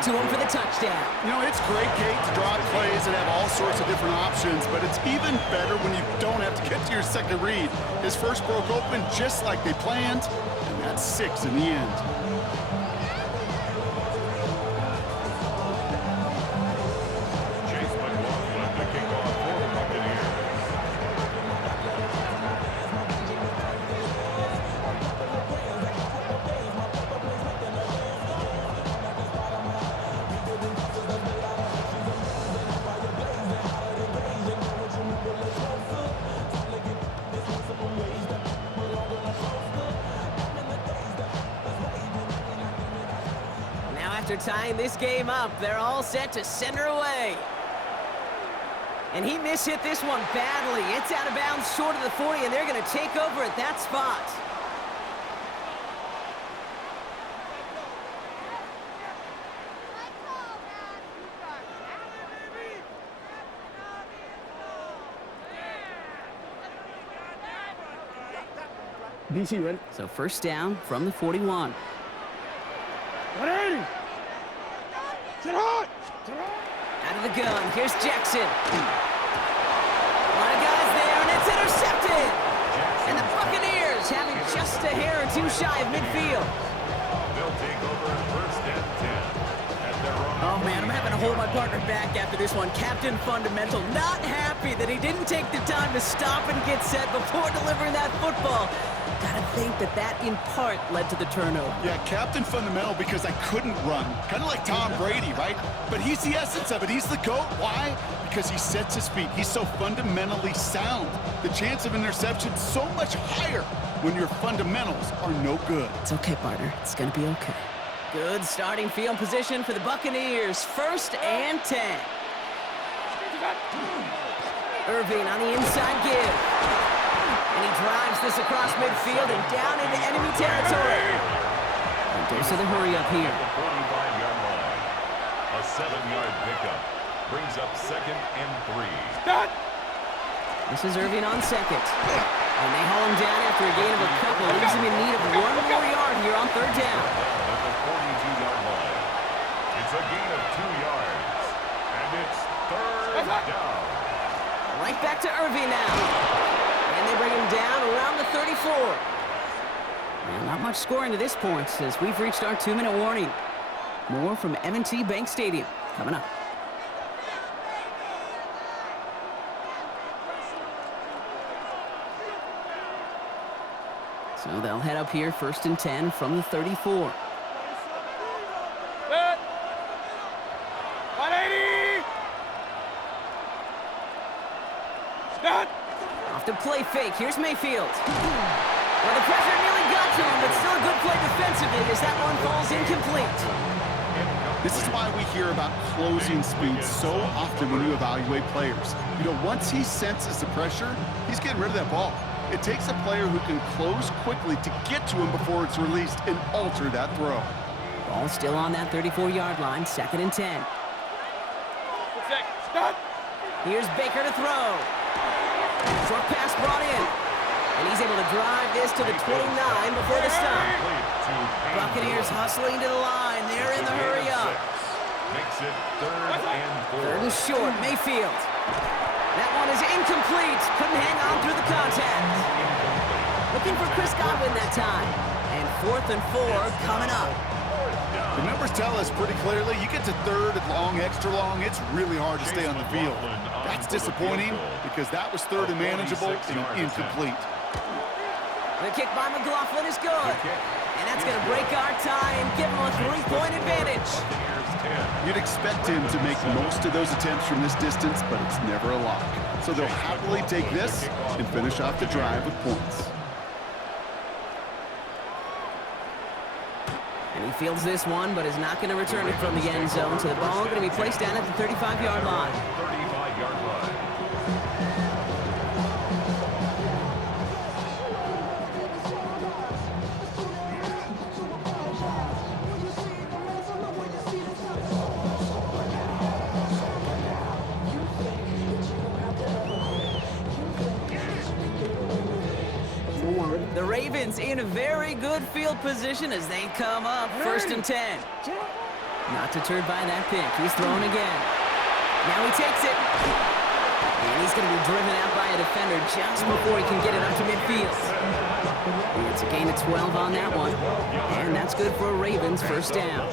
it to him for the touchdown. You know, it's great, Kate, to draw plays and have all sorts of different options, but it's even better when you don't have to get to your second read. His first broke open just like they planned, and that's 6 in the end. After tying this game up, they're all set to send her away. And he mishit this one badly. It's out of bounds short of the 40, and they're going to take over at that spot. DC, ready? So first down from the 41. 180! Sit hot! Out of the gun, here's Jackson. A lot of guys there, and it's intercepted! And the Buccaneers having just a hair or two shy of midfield. They'll take over first and 10 at their own. Oh man, I'm having to hold my partner back after this one. Captain Fundamental not happy that he didn't take the time to stop and get set before delivering that football. Gotta think that in part led to the turnover. Yeah, Captain Fundamental because I couldn't run. Kind of like Tom Brady, right? But he's the essence of it. He's the GOAT. Why? Because he sets his feet. He's so fundamentally sound. The chance of interception so much higher when your fundamentals are no good. It's okay, partner. It's gonna be okay. Good starting field position for the Buccaneers. First and 10. Irving on the inside give. And he drives this across midfield and down into enemy territory. And there's the hurry up here. 45-yard line. A 7-yard pickup brings up second and 3. Stop! This is Irving on second. And they haul him down after a gain of a couple. Leaves him in need of one more yard here on third down. At the 42-yard line. It's a gain of 2 yards. And it's third down. Right back to Irving now. And they bring him down around the 34. Well, not much scoring to this point as we've reached our 2-minute warning. More from M&T Bank Stadium coming up. So they'll head up here first and 10 from the 34. 180! Stop! Off to play fake. Here's Mayfield. Well, the pressure nearly got to him, but still a good play defensively as that one falls incomplete. This is why we hear about closing speed so often when you evaluate players. You know, once he senses the pressure, he's getting rid of that ball. It takes a player who can close quickly to get to him before it's released and alter that throw. Ball still on that 34-yard line, second and 10. Stop! Here's Baker to throw. Short pass brought in. And he's able to drive this to the 29 before the stop. Buccaneers hustling to the line. They're in the hurry up. Makes it third and 4. Third and short, Mayfield. That one is incomplete. Couldn't hang on through the contact. Looking for Chris Godwin that time. And fourth and 4 coming up. The numbers tell us pretty clearly, you get to third and long, extra long, it's really hard to stay on the field. That's disappointing because that was third and manageable and incomplete. The kick by McLaughlin is good. And that's going to break our tie and give him a 3-point advantage. You'd expect him to make most of those attempts from this distance, but it's never a lock. So they'll happily take this and finish off the drive with points. And he fields this one, but is not going to return it from the end zone. So the ball going to be placed down at the 35-yard line. 35-yard line. The Ravens in a very good field position as they come up first and 10. Not deterred by that pick. He's throwing again. Now he takes it. And he's going to be driven out by a defender just before he can get it up to midfield. And it's a gain of 12 on that one. And that's good for a Ravens first down.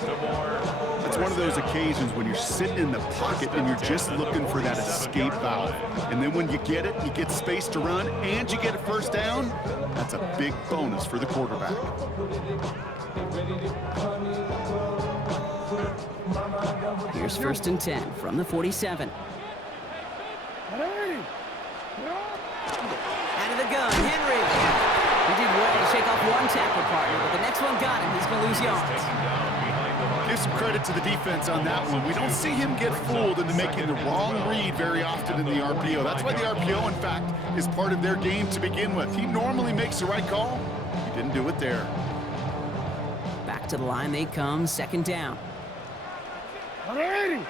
It's one of those occasions when you're sitting in the pocket and you're just looking for that escape valve. And then when you get it, you get space to run, and you get a first down. That's a big bonus for the quarterback. Here's 1st and 10 from the 47. Out of the gun, Henry. He did well to shake off one tackle partner, but the next one got him. He's going to lose yards. Give some credit to the defense on that one. We don't see him get fooled into making the wrong read very often in the RPO. That's why the RPO, in fact, is part of their game to begin with. He normally makes the right call. He didn't do it there. Back to the line they come, 2nd down. Running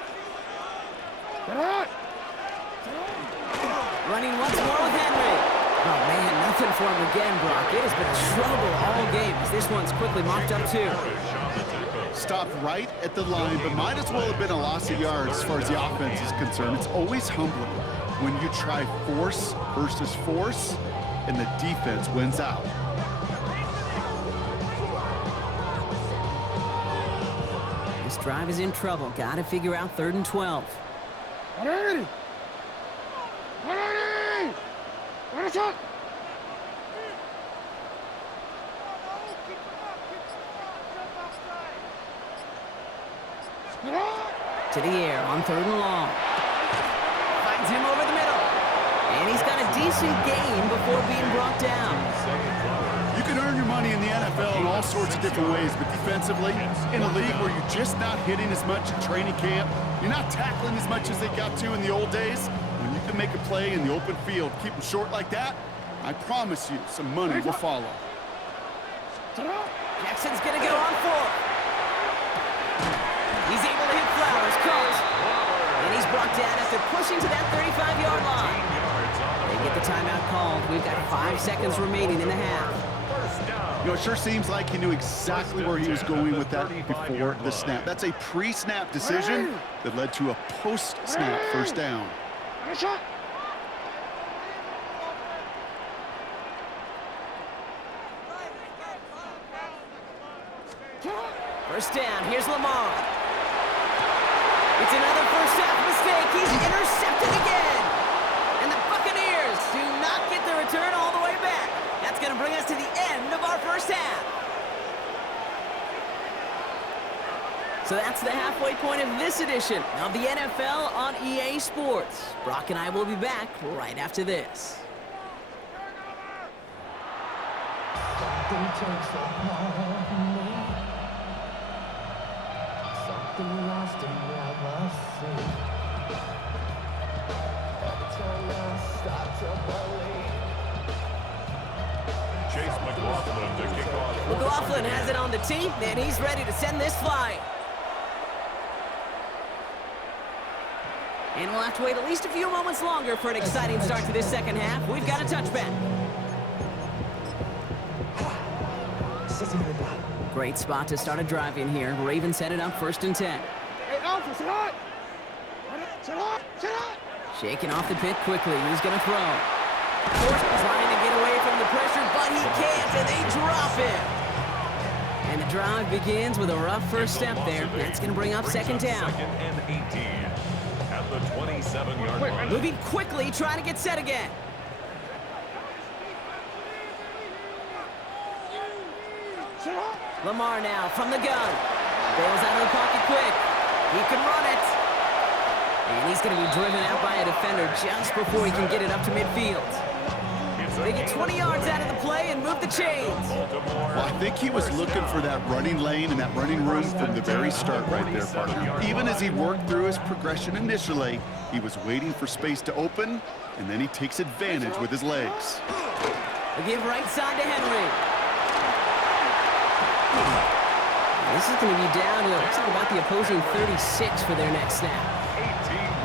once more with Henry. Oh, man, nothing for him again, Brock. It has been a struggle all game as this one's quickly mopped up, too. Stopped right at the line, but might as well have been a loss of yards as far as the offense is concerned. It's always humbling when you try force versus force, and the defense wins out. This drive is in trouble. Got to figure out 3rd and 12. To the air on 3rd and long. Finds him over the middle. And he's got a decent gain before being brought down. You can earn your money in the NFL in all sorts of different ways, but defensively, in a league where you're just not hitting as much in training camp, you're not tackling as much as they got to in the old days, when you can make a play in the open field, keep them short like that, I promise you some money will follow. Jackson's going to go on 4th. He's able to hit Flowers, caught. And he's brought down after pushing to that 35-yard line. They get the timeout called. We've got 5 seconds remaining in the half. You know, it sure seems like he knew exactly where he was going with that before the snap. That's a pre-snap decision that led to a post-snap first down. First down, here's Lamar. It's another first half mistake. He's intercepted again. And the Buccaneers do not get the return all the way back. That's going to bring us to the end of our first half. So that's the halfway point of this edition of the NFL on EA Sports. Brock and I will be back right after this. McLaughlin has it on the tee, and he's ready to send this flying. And we'll have to wait at least a few moments longer for an exciting start to this second half. We've got a touchback. Great spot to start a drive in here. Ravens set it up 1st and 10. Shaking off the pit quickly. He's going to throw. Trying to get away from the pressure, but he can't, and they drop him. And the drive begins with a rough first step there. That's going to bring up 2nd down. 2nd and 18 at the 27-yard line. Moving quickly, trying to get set again. Lamar now from the gun. Bails out of the pocket quick. He can run it. And he's going to be driven out by a defender just before he can get it up to midfield. They get 20 yards out of the play and move the chains. Well, I think he was looking for that running lane and that running room from the very start right there, partner. Even as he worked through his progression initially, he was waiting for space to open, and then he takes advantage with his legs. They give right side to Henry. This is going to be down to looks like about the opposing 36 for their next snap.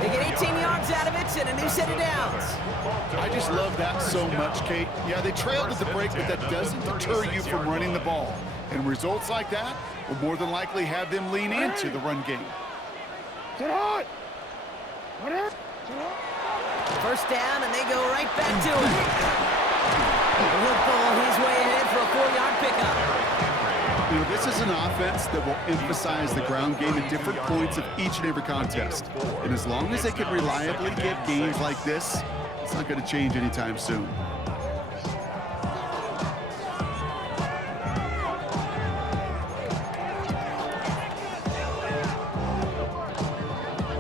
They get 18 yards out of it and a new set of downs. I just love that so much, Kate. Yeah, they trailed at the break, but that doesn't deter you from running the ball. And results like that, will more than likely have them lean into the run game. Sit hot. Whatever. Sit hot. First down, and they go right back to it. He'll ball his way ahead for a 4-yard pickup. You know, this is an offense that will emphasize the ground game at different points of each and every contest. And as long as they can reliably get games like this, it's not going to change anytime soon.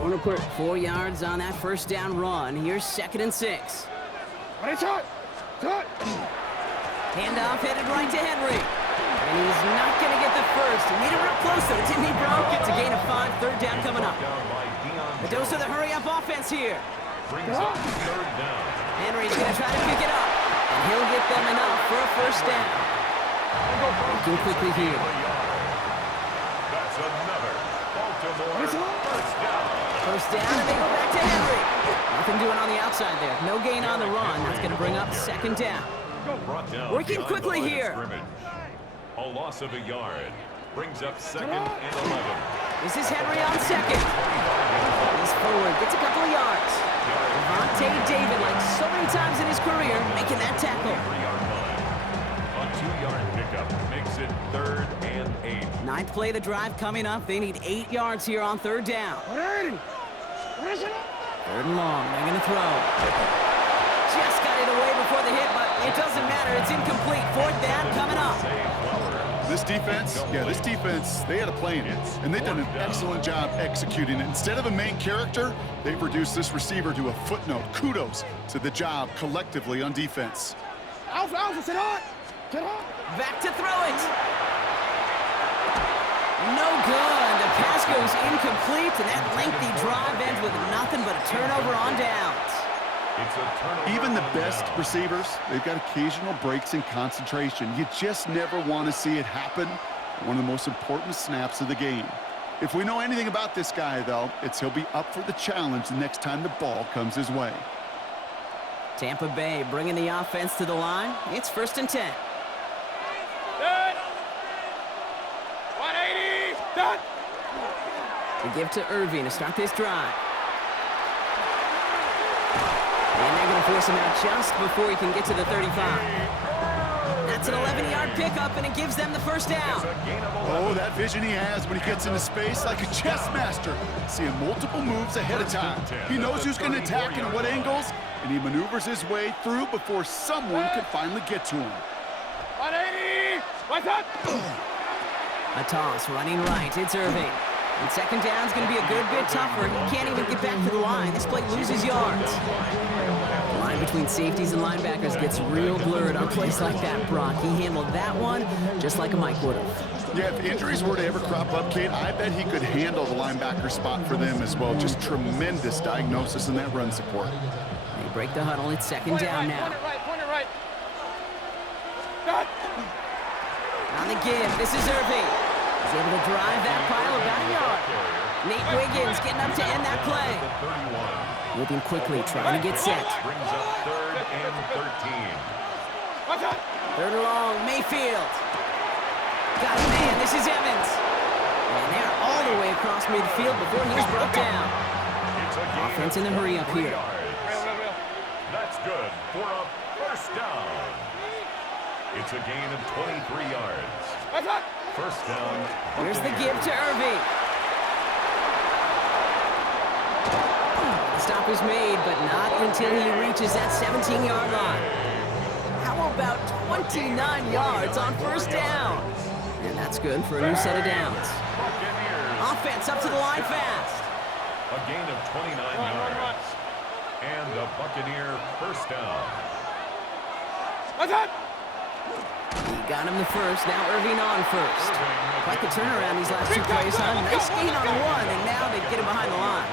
On a quick. 4 yards on that first down run. Here's 2nd and 6. Ready, shot. Shot. Handoff headed right to Henry. And he's not going to get the first. He needed real close, though. Didn't he, bro? Gets a gain of 5. 3rd down coming up. A dose of the hurry-up offense here. Brings up 3rd down. Henry's going to try to pick it up. And he'll get them enough for a first down. Working quickly here. That's another Baltimore first down. First down, and they go back to Henry. Nothing doing on the outside there. No gain on the run. That's going to bring up 2nd down. Brought down Working behind quickly the line of here. scrimmage. A loss of a yard. Brings up 2nd and 11. This is Henry on 2nd. He's forward, gets a couple of yards. Devontae David, like so many times in his career, making that tackle. 3-yard line. A 2-yard pickup makes it 3rd and 8. 9th play of the drive coming up. They need 8 yards here on 3rd down. Ready. Where's it? 3rd and long. They're going to throw. Just got it away before the hit, but it doesn't matter. It's incomplete. 4th down coming up. This defense, they had a plan, and they've done an excellent job executing it. Instead of a main character, they've reduced this receiver to a footnote. Kudos to the job collectively on defense. Alpha, sit hot. Sit hot. Back to throw it. No good. The pass goes incomplete, and that lengthy drive ends with nothing but a turnover on downs. It's a turnover. Even the best receivers, they've got occasional breaks in concentration. You just never want to see it happen. One of the most important snaps of the game. If we know anything about this guy, though, it's he'll be up for the challenge the next time the ball comes his way. Tampa Bay bringing the offense to the line. It's 1st and 10. Done. 180. Done. We give to Irving to start this drive. And they're going to force him out just before he can get to the 35. That's an 11-yard pickup, and it gives them the first down. Oh, that vision he has when he gets into space like a chess master, seeing multiple moves ahead of time. He knows who's going to attack and what angles, and he maneuvers his way through before someone can finally get to him. 180. What's up? A toss running right. It's Irving. And 2nd down is going to be a good bit tougher. He can't even get back to the line. This play loses yards. The line between safeties and linebackers gets real blurred on plays like that, Brock. He handled that one just like a Mike would have. Yeah, if injuries were to ever crop up, Kate, I bet he could handle the linebacker spot for them as well. Just tremendous diagnosis in that run support. They break the huddle. It's 2nd down now. Point it right. Done. On the give, this is Irving. He's able to drive that pile about a yard. Nate Wiggins getting up to end that play. Moving quickly, trying to get set. Brings up 3rd and 13. What's up? 3rd and long, Mayfield. Got a man, this is Evans. And they're all the way across midfield before he's brought down. Offense in the hurry up here. That's good for a first down. It's a gain of 23 yards. What's up? First down. Here's the give to Irving. The stop is made, but not until he reaches that 17-yard line. How about 29 yards on first down? And that's good for a new set of downs. Offense up to the line fast. A gain of 29 yards. And a Buccaneer first down. What's up? He got him the first, now Irving on first. Quite the turnaround these last 2 plays, huh? Nice gain on the one, and now they get him behind the line.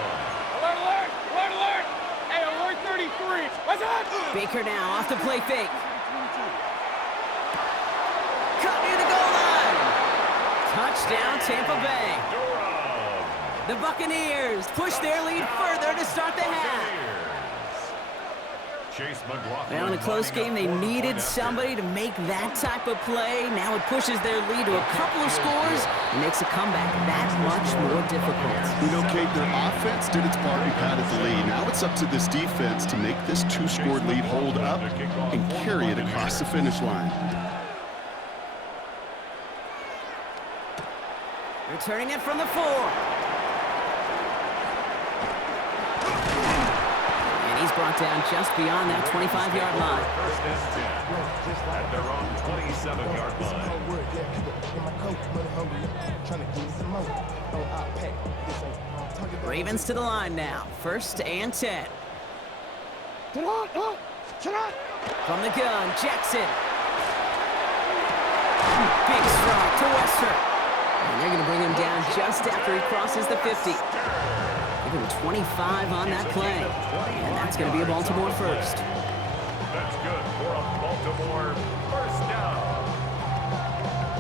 Alert, alert, alert, alert. Hey, alert 33. What's up? Baker now off the play fake. Cut near the goal line. Touchdown, Tampa Bay. The Buccaneers push their lead further to start the half. Well, in a close game, they needed somebody to make that type of play. Now it pushes their lead to a couple of scores and makes a comeback that much more difficult. You know, Kate, their offense did its part and padded the lead. Now it's up to this defense to make this two-score lead hold up and carry it across the finish line. Returning it from the 4. He's brought down just beyond that 25-yard line. First and 10 at their own 27-yard line. Ravens to the line now. First and 10. From the gun, Jackson. Big strike to Wester. And they're going to bring him down just after he crosses the 50. Give him 25 on that play. And that's going to be a Baltimore first. That's good for a Baltimore first down.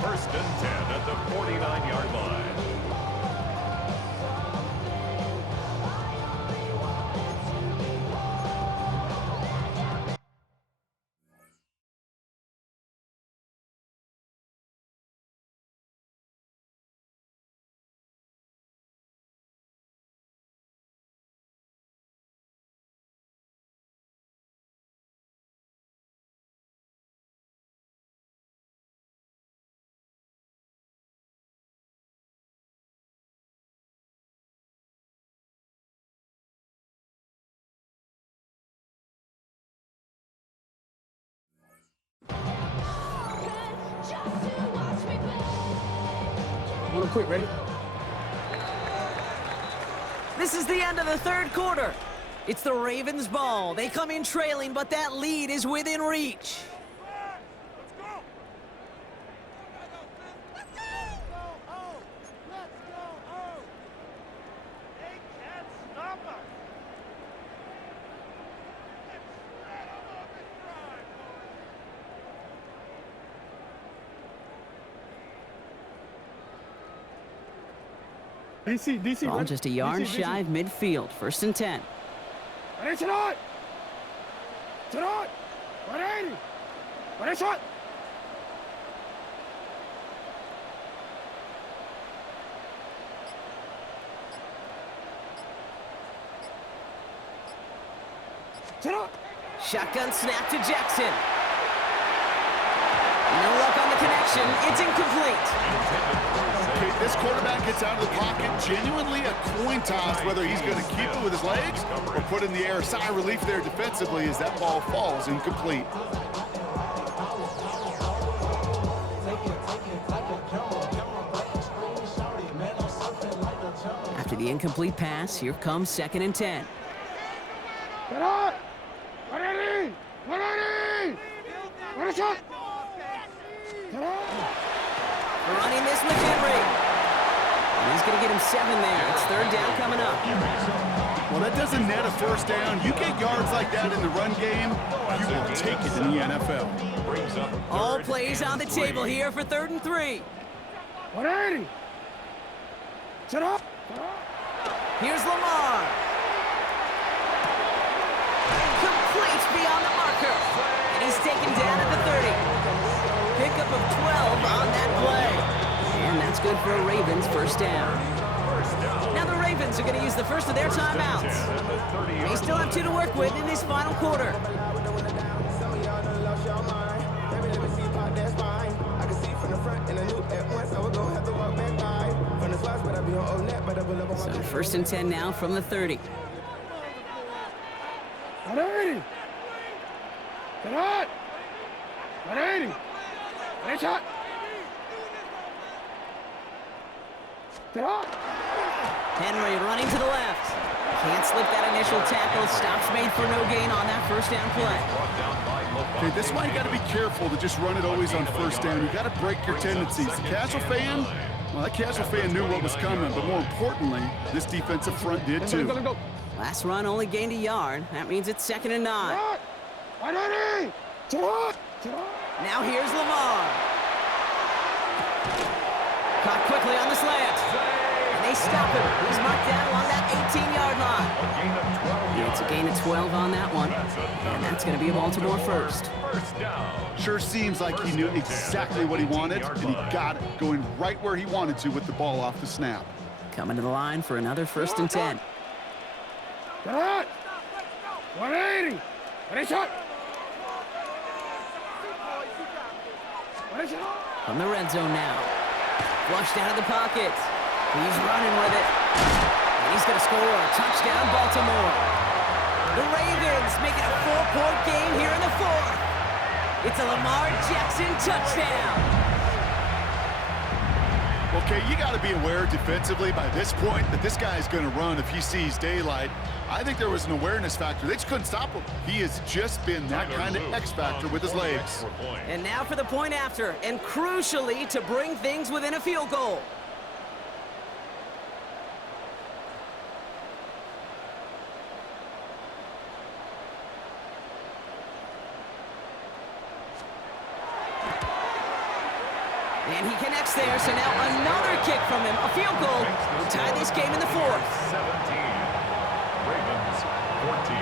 First and 10 at the 49-yard line. Quick, ready? This is the end of the third quarter. It's the Ravens' ball. They come in trailing, but that lead is within reach. DC, Ball just a yard shy of midfield. First and 10. Ready, tonight! Tonight! 180! Ready, shot! Tonight! Shotgun snap to Jackson. No luck on the connection. It's incomplete. Okay, this quarterback gets out of the pocket, genuinely a coin toss whether he's going to keep it with his legs or put in the air. Sigh of relief there defensively as that ball falls incomplete. After the incomplete pass, here comes second and 10. Get out! 180! 180! Ready, shot! Get out! Running this with Henry. And he's going to get him 7 there. It's third down coming up. Well, that doesn't net a first down. You get yards like that in the run game, you will take it in the NFL. All plays on the table here for third and 3. 180! Shut up! Here's Lamar. Complete beyond the marker. And he's taken down at the 30. Pickup of 12 on that play. And that's good for a Ravens first down. Now the Ravens are going to use the first of their timeouts. They still have 2 to work with in this final quarter. So first and 10 now from the 30. 180! Get out! 180! Ready, shot! Get out! Henry running to the left. Can't slip that initial tackle. Stops made for no gain on that first down play. Okay, this is why you got to be careful to just run it always on first down. You got to break your tendencies. The casual fan, well, that casual fan knew what was coming, but more importantly, this defensive front did too. Last run only gained a yard. That means it's second and 9. 180! Now here's Lamar. Caught quickly on the slant. And they stop him. He's marked down along that 18-yard line. You know, It's a gain of 12 on that one. And that's going to be a Baltimore first. First down. Sure seems like he knew exactly what he wanted, and he got it, going right where he wanted to with the ball off the snap. Coming to the line for another 1st and 10. Cut! 180! Ready, shot! From the red zone now. Flushed out of the pocket. He's running with it. And he's going to score a touchdown, Baltimore. The Ravens make it a 4-point game here in the 4th. It's a Lamar Jackson touchdown. Okay, you got to be aware defensively by this point that this guy is going to run if he sees daylight. I think there was an awareness factor. They just couldn't stop him. He has just been that kind of X factor with his legs. And now for the point after, and crucially to bring things within a field goal. And he connects there, so now another kick from him. A field goal will tie this game in the 4th. 17. Ravens 14.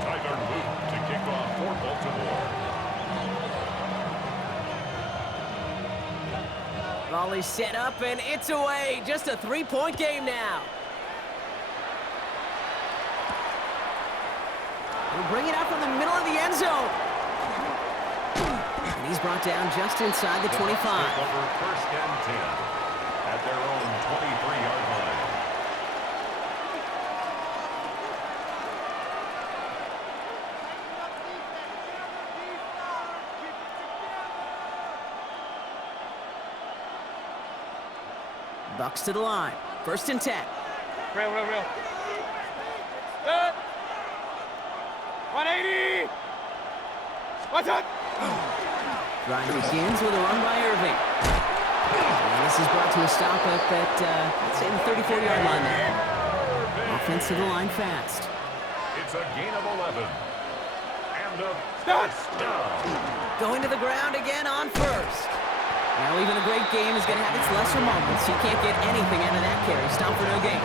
Tyler Luke to kick off for Baltimore. Volley set up, and it's away. Just a 3-point game now. We'll bring it out from the middle of the end zone. And he's brought down just inside the 25. Over 1st and 10 at their own 23-yard line. Bucks to the line. 1st and 10. Real. Good. 180! What's up? Drive begins with a run by Irving. And this is brought to a stop up at, let's say, the 34-yard line there. Offense to the line fast. It's a gain of 11. And a first down. Going to the ground again on 1st. Now, even a great game is going to have its lesser moments. You can't get anything out of that carry. Stop for no gain.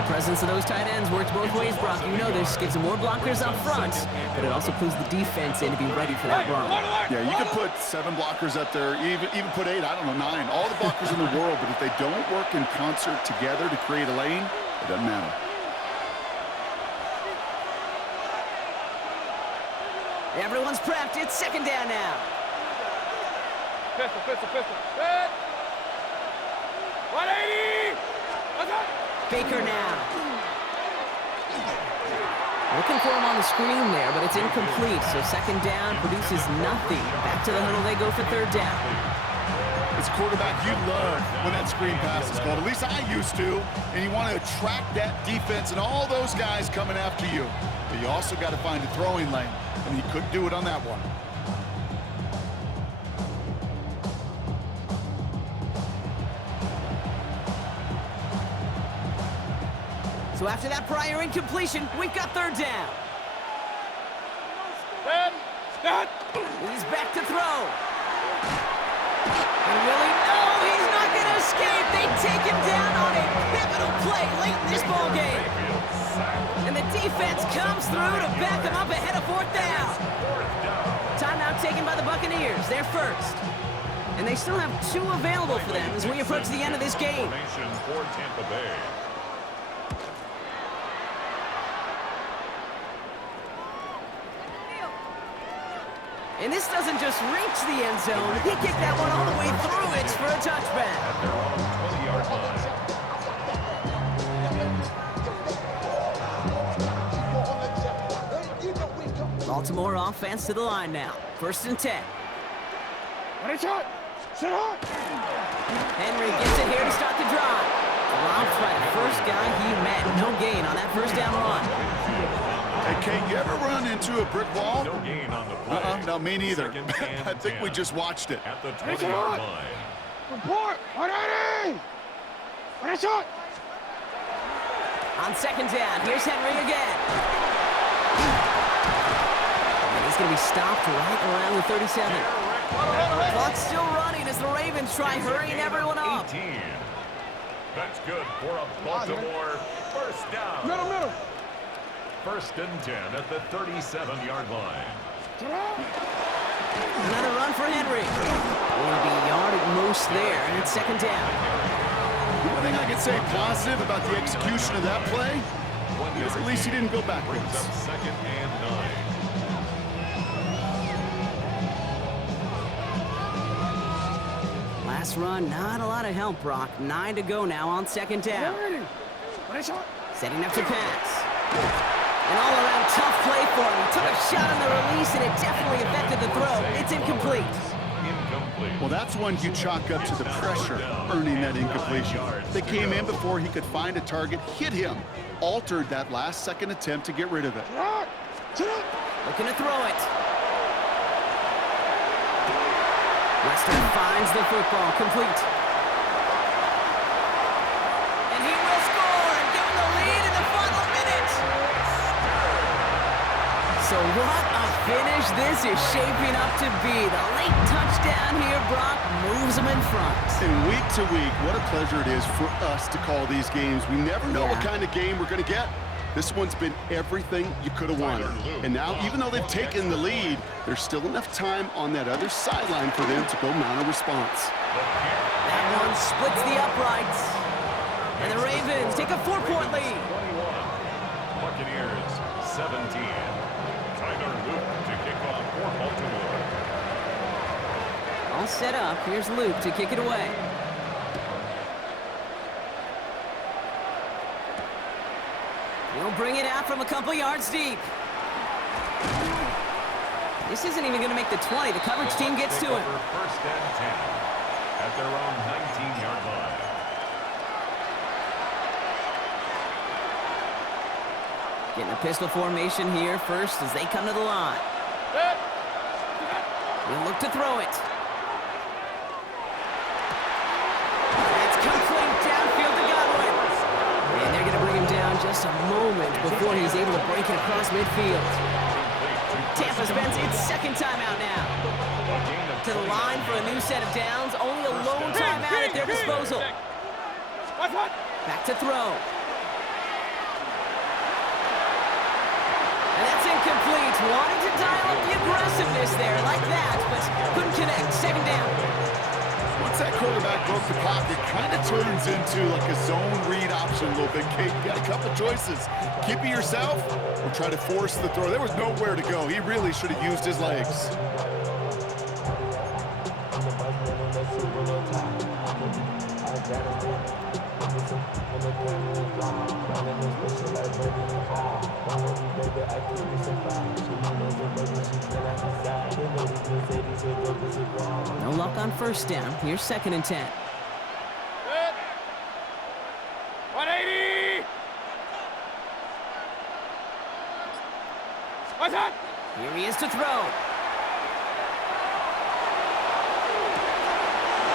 The presence of those tight ends works both ways, Brock. You know this. Gives them more blockers up front, but it also pulls the defense in to be ready for that run. Yeah, you could put 7 blockers up there, even put 8, I don't know, 9. All the blockers in the world, but if they don't work in concert together to create a lane, it doesn't matter. Everyone's prepped. It's 2nd down now. Pistol. Good. 180! What's up? Baker now. Looking for him on the screen there, but it's incomplete. So 2nd down produces nothing. Back to the huddle they go for 3rd down. As a quarterback, you love when that screen pass is called. At least I used to. And you want to attract that defense and all those guys coming after you. But you also got to find a throwing lane. And he couldn't do it on that one. So after that prior incompletion, we've got 3rd down. Stop! He's back to throw. And Willie, no, he's not going to escape. They take him down on a pivotal play late in this ball game. And the defense comes through to back him up ahead of 4th down. Timeout taken by the Buccaneers. They're first. And they still have 2 available for them as we approach the end of this game. For Tampa Bay. And this doesn't just reach the end zone. He kicked that one all the way through it for a touchback. At their own 20-yard line. Baltimore offense to the line now. 1st and 10. Ready, shot! Sit on! Henry gets it here to start the drive. Robbed by the first guy he met. No gain on that 1st down run. Hey, Kate, you ever run into a brick wall? No gain on the play. No, me neither. 2nd and I think 10 we just watched it. at the 20-yard line. Report! 180! Ready, shot! On second down, here's Henry again. And he's going to be stopped right around the 37. Clock's still running as the Ravens try hurrying everyone up. 18. That's good for a Baltimore first down. Middle. First and 10 at the 37-yard line. Another run for Henry. Will be yard at most there, and it's second down. The one thing I can say positive about the execution of that play is at least he didn't go backwards. Brings up second and 9. Last run, not a lot of help, Brock. 9 to go now on second down. Setting up to pass. An all-around tough play for him. He took a shot on the release, and it definitely affected the throw. It's incomplete. Well, that's one you chalk up to the pressure earning that incompletion. They came in before he could find a target, hit him, altered that last-second attempt to get rid of it. Looking to throw it. Western finds the football, complete. And he will score and give him the lead in the final minute. So what a finish this is shaping up to be. The late touchdown here, Brock, moves him in front. And week to week, what a pleasure it is for us to call these games. We never know what kind of game we're going to get. This one's been everything you could have wanted. And now, even though they've taken the lead, there's still enough time on that other sideline for them to go mount a response. That one splits the uprights. And the Ravens take a 4-point lead. 21. Buccaneers 17. Tyler Luke to kick off for Baltimore. All set up. Here's Luke to kick it away. He'll bring it out from a couple yards deep. This isn't even going to make the 20. The coverage team gets to him. First and 10 at their own 19-yard line. Getting a pistol formation here first as they come to the line. He'll look to throw it. That's complete downfield to Godwin. And they're going to bring him down just a moment before he's able to break it across midfield. Tampa spends its second timeout now. To the line for a new set of downs. Only a lone timeout at their disposal. Back to throw. And that's incomplete. Wanted to dial up the aggressiveness there like that, but couldn't connect. Second down. Once that quarterback broke the pocket, kind of turns into like a zone read option a little bit. Kate, you got a couple choices. Keep it yourself or try to force the throw. There was nowhere to go. He really should have used his legs. No luck on first down. Here's second and 10. 180! What's that? Here he is to throw.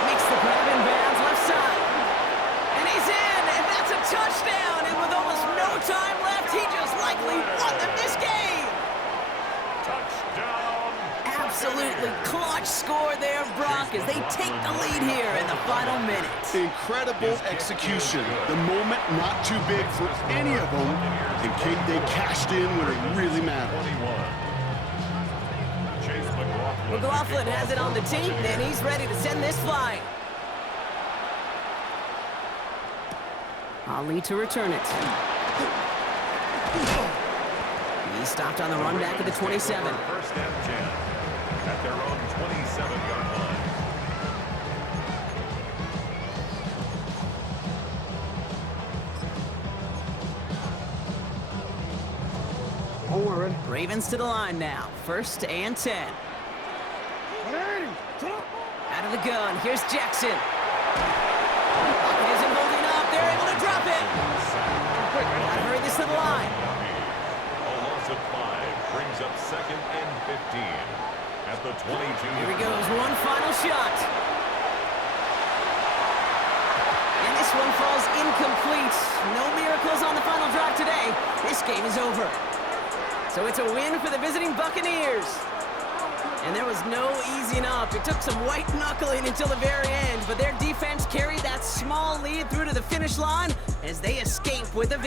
Makes the grab in bounds left side. And he's in, and that's a touchdown. And with almost no time left, he just likely won them this game. Touchdown. Absolutely clutch score there, Brock, as they take the lead here in the final minutes. Incredible execution. The moment not too big for any of them. And Kate, they cashed in when it really mattered. McLaughlin has it on the team, and he's ready to send this flying. Ali to return it. He stopped on the run back at the 27. First and 10 at their own 27-yard line. Ravens to the line now. First and 10. Out of the gun. Here's Jackson. Pocket isn't holding up. They're able to drop it. Gotta hurry this to the line. A loss of 5 brings up second and 15 at the 22. Here he goes. One final shot. And this one falls incomplete. No miracles on the final drive. This game is over. So it's a win for the visiting Buccaneers. And there was no easing up. It took some white knuckling until the very end, but their defense carried that small lead through to the finish line as they escape with a